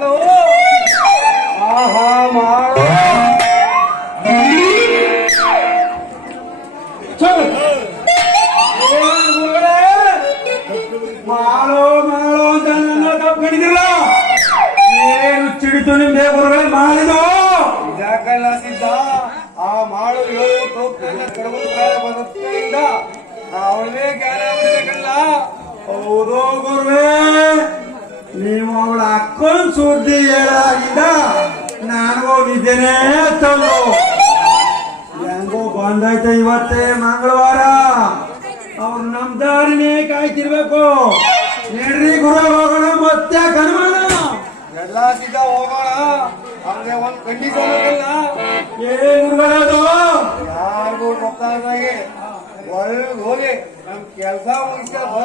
ಮಾಡು ಆಹಾ ಮಾಡು ಮಾಡು ಮಾಡು ಅಂತ ನನ್ನ ತಪ್ಪಿಡಿದಿಲ್ಲ. ಏನು ಚಿಡಿತು ನಿಮ್ದೆ ಗುರುಗಳೇ ಮಾಡಿದು ಯಾಕಲ್ಲ ಸಿದ್ಧ ಆ ಮಾಡು ಏಳು ತೋಪಿನ ಕಡಬುತ್ತಾರ ಬರುತ್ತೆಯಿಂದ ಅವಳೇ ಜ್ಞಾನ ಕಲ್ಲ. ಹೌದು ಗುರುವೇ, ನೀವು ಅವಳ ಅಕ್ಕನ ಸುದ್ದಿ ಹೇಳಾಗಿದ್ದ ನಾನು ಹೋಗಿದ್ದೇನೆ ತಂದು ಹೆಂಗೋ ಬಂದೈತೆ. ಇವತ್ತೇ ಮಂಗಳವಾರ ಅವ್ರು ನಮ್ ದಾರಿನೇ ಕಾಯ್ತಿರ್ಬೇಕು. ನಡ್ರಿ ಗುರು ಹೋಗೋಣ, ಮತ್ತೆ ಕನ್ಮಾನ ಎಲ್ಲ ಸಿದ್ಧ ಹೋಗೋಣ. ಅಂದ್ರೆ ಒಂದ್ ಕಂಡೀಷನ್ ಏನ್ ಯಾರಿಗೂ ಗೊತ್ತಾಗೆ ಒಳಗ್ ಹೋಗಿ ನಮ್ ಕೆಲ್ಸ ಮುಗಿಸ್ಕೊಳಪ್ಪ.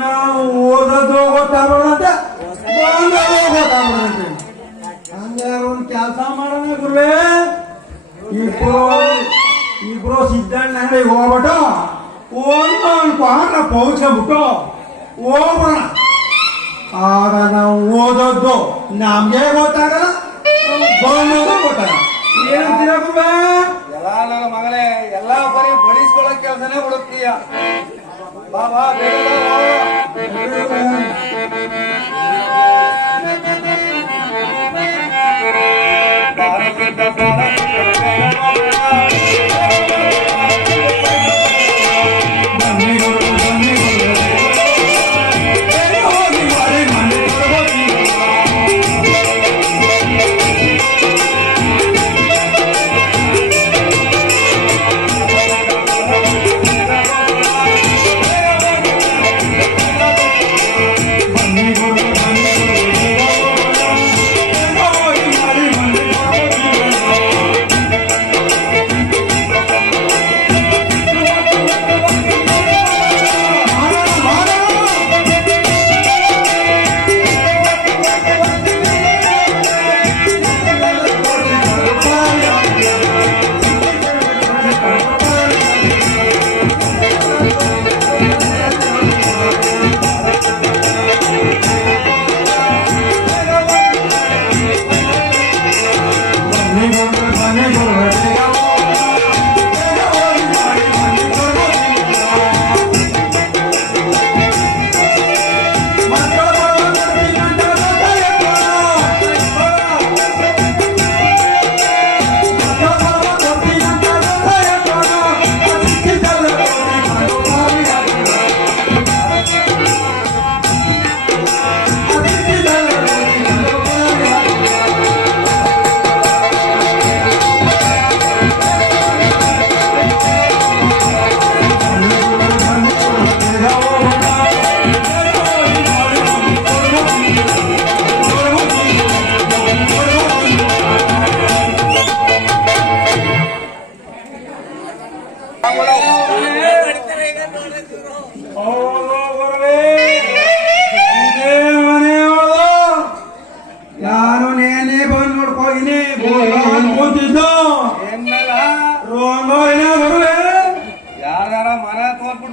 ನಾವು ಓದೋದು ಗೊತ್ತಾಗ್ಬಿಡಂತೆ, ಗೊತ್ತಾಗ್ಬಿಡಂತೆ. ಹಂಗೆ ಒಂದ್ ಕೆಲ್ಸ ಮಾಡೋಣ ಗುರುವೇ, ಇಬ್ರು ಸಿದ್ದಣ್ಣ ಅಂಗಡಿಗೆ ಹೋಗ್ಬಿಟ್ಟು ಒಂದು ಪಾಠ ಪೌಚ್ಬಿಟ್ಟು ಹೋಗೋಣ. ಆಗ ನಾವು ಓದೋದು ನಮ್ಗೆ ಗೊತ್ತಾಗಲ್ಲ, ಬಂದೋದು ಗೊತ್ತಾಗಲ್ಲ. ಏನಂತೀರ ಗುರುವೇ? ಎಲ್ಲ ನನ್ನ ಮಗಳೇ ಎಲ್ಲ ಬರೀ ಬಡಿಸ್ಕೊಳ್ಳೋ ಕೆಲಸನೇ ಹುಡುಕ್ತೀಯ. ಬಾಬಾ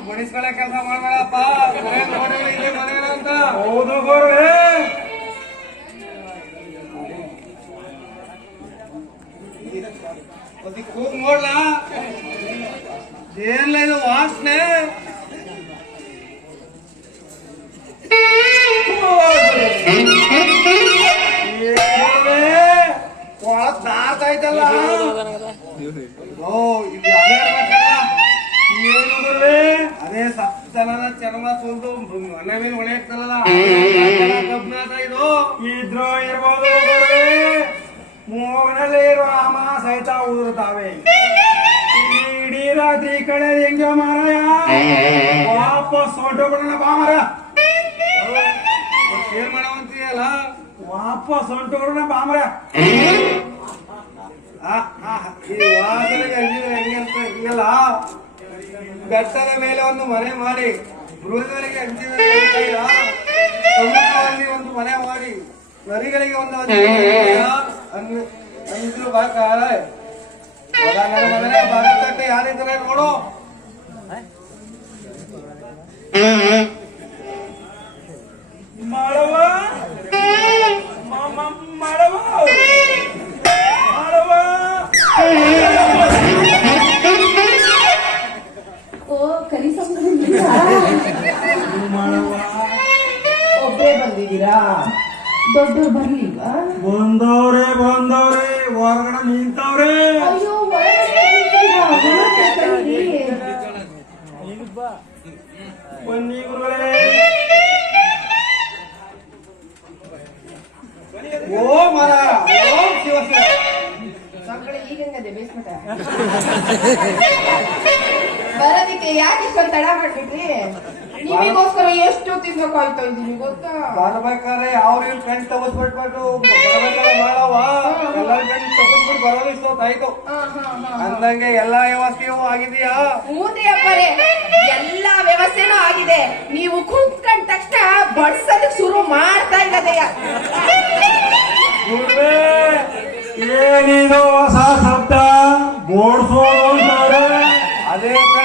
ಬಡಿಸ್ಕೊಳ್ಳೋ ಕೆಲಸ ಮಾಡ್ಬೇಡಪ್ಪ. ಅಂತ ಹೌದು ಗುರುವೇ. ಕೂಗ್ ನೋಡ್ಲ ಏನಿಲ್ಲ ಇದು ವಾಸನೆ. ನಾರ್ತೈತಲ್ಲ ಅದೇ ಸತ್ತನ ಚರ್ಮ ಸುಲ್ದು ಮನೆ ಮೇಲೆ ಒಣೆ ಇರ್ತಲ್ಲ ಇದು ಇದ್ರು ಇರ್ಬೋದು. ಮೂಗನಲ್ಲಿ ಇರುವ ಅಮ ಸಹಿತ ಉದುರುತ್ತಾವೆ. ಇಡೀ ರಾತ್ರಿ ಕಡೆ ಹೆಂಗ ಮಾರಾಯ ವಾಪಸ್ ಹೊಂಟೋಗ್ಬಿಡೋಣ ಬಾ ಮರ. ಏನ್ ಮಾಡವಂತೀಯಲ್ಲ ವಾಪಸ್ ಹೊಂಟೋಗ್ಬಿಡೋಣ ಬಾ ಮರ. ಈ ವಾಸನೆಗೆ ಅಂಜಿದ್ರೆ ಹೆಂಗೆ ಅಂತ ಹಿಂಗಲ್ಲ. ಬೆಟ್ಟದ ಮೇಲೆ ಒಂದು ಮನೆ ಮಾಡಿ ಮೃಗಗಳಿಗೆ ಹಂಚಿದರೆ ಸಮುದ್ರದಲ್ಲಿ ಒಂದು ಮನೆ ಮಾಡಿ ನರಿಗಳಿಗೆ ಒಂದು ಅಂಜಿರು ಬಾಕಾರ ಮಗನೇ ಭಾರತಕ್ಕೆ ಯಾರಿದ್ದಾರೆ ನೋಡು. ಮಾಡವ ಮಾಡವ ಮಾಡವ. ಓ ಕಲಿಸಂದ್ರ ಮಾಡವ ಒಬ್ಬರೇ ಬಂದಿದ್ದೀರಾ? ದೊಡ್ಡವ್ರು ಬರ್ಲಿಲ್ವಾ? ಬಂದವ್ರೆ ಹೊರಗಡೆ ನಿಂತವ್ರೆ. ಅಯ್ಯೋ ಒಳಗಡೆ ನಿಂತಿದ್ದೀರಾ? ಒಳಗಡೆ ಬನ್ನಿ. ಬನ್ನಿ ಗುರುಗಳೇ. ಓ ಮರ ಓಂ ಶಿವ ಶಿವ. ಮಕ್ಕಳು ಈಗಂಗದೆ ಬೇಸ್ಮಟ ಬರೋದಿಕ್ಕೆ ಯಾಕೆ ಇಷ್ಟೊಂದು ತಡ ಮಾಡ್ಬಿಟ್ರಿ? ನಿಮಗೋಸ್ಕರ ಎಷ್ಟು ತಿಂದು ಕಾಯ್ತಾ ಇದ್ದೀನಿ ಗೊತ್ತಾ? ಬರ್ಬೇಕಾದ್ರೆ ಅವ್ರಿಗೆ ಕಣ್ ತಗಸ್ಬಿಟ್ಬಿಟ್ಟು ಬರ್ಬೇಕಾದ್ರೆ ಮಾಡವ ಎಲ್ಲರ ಕಣ್ ತಗಸ್ಬಿಟ್ಟು ಬರೋದು ಇಷ್ಟೊತ್ತಾಯ್ತು. ಅಂದಂಗೆ ಎಲ್ಲಾ ವ್ಯವಸ್ಥೆಯೂ ಆಗಿದೆಯಾ? ಮೂದ್ರಿ ಅಪ್ಪರೇ, ಎಲ್ಲಾ ವ್ಯವಸ್ಥೆನೂ ಆಗಿದೆ. ನೀವು ಕುಂತ್ಕೊಂಡ ತಕ್ಷಣ ಬಡ್ಸೋದಕ್ ಶುರು ಮಾಡ್ತಾ ಇರೋದೆಯ. ಏನಿದು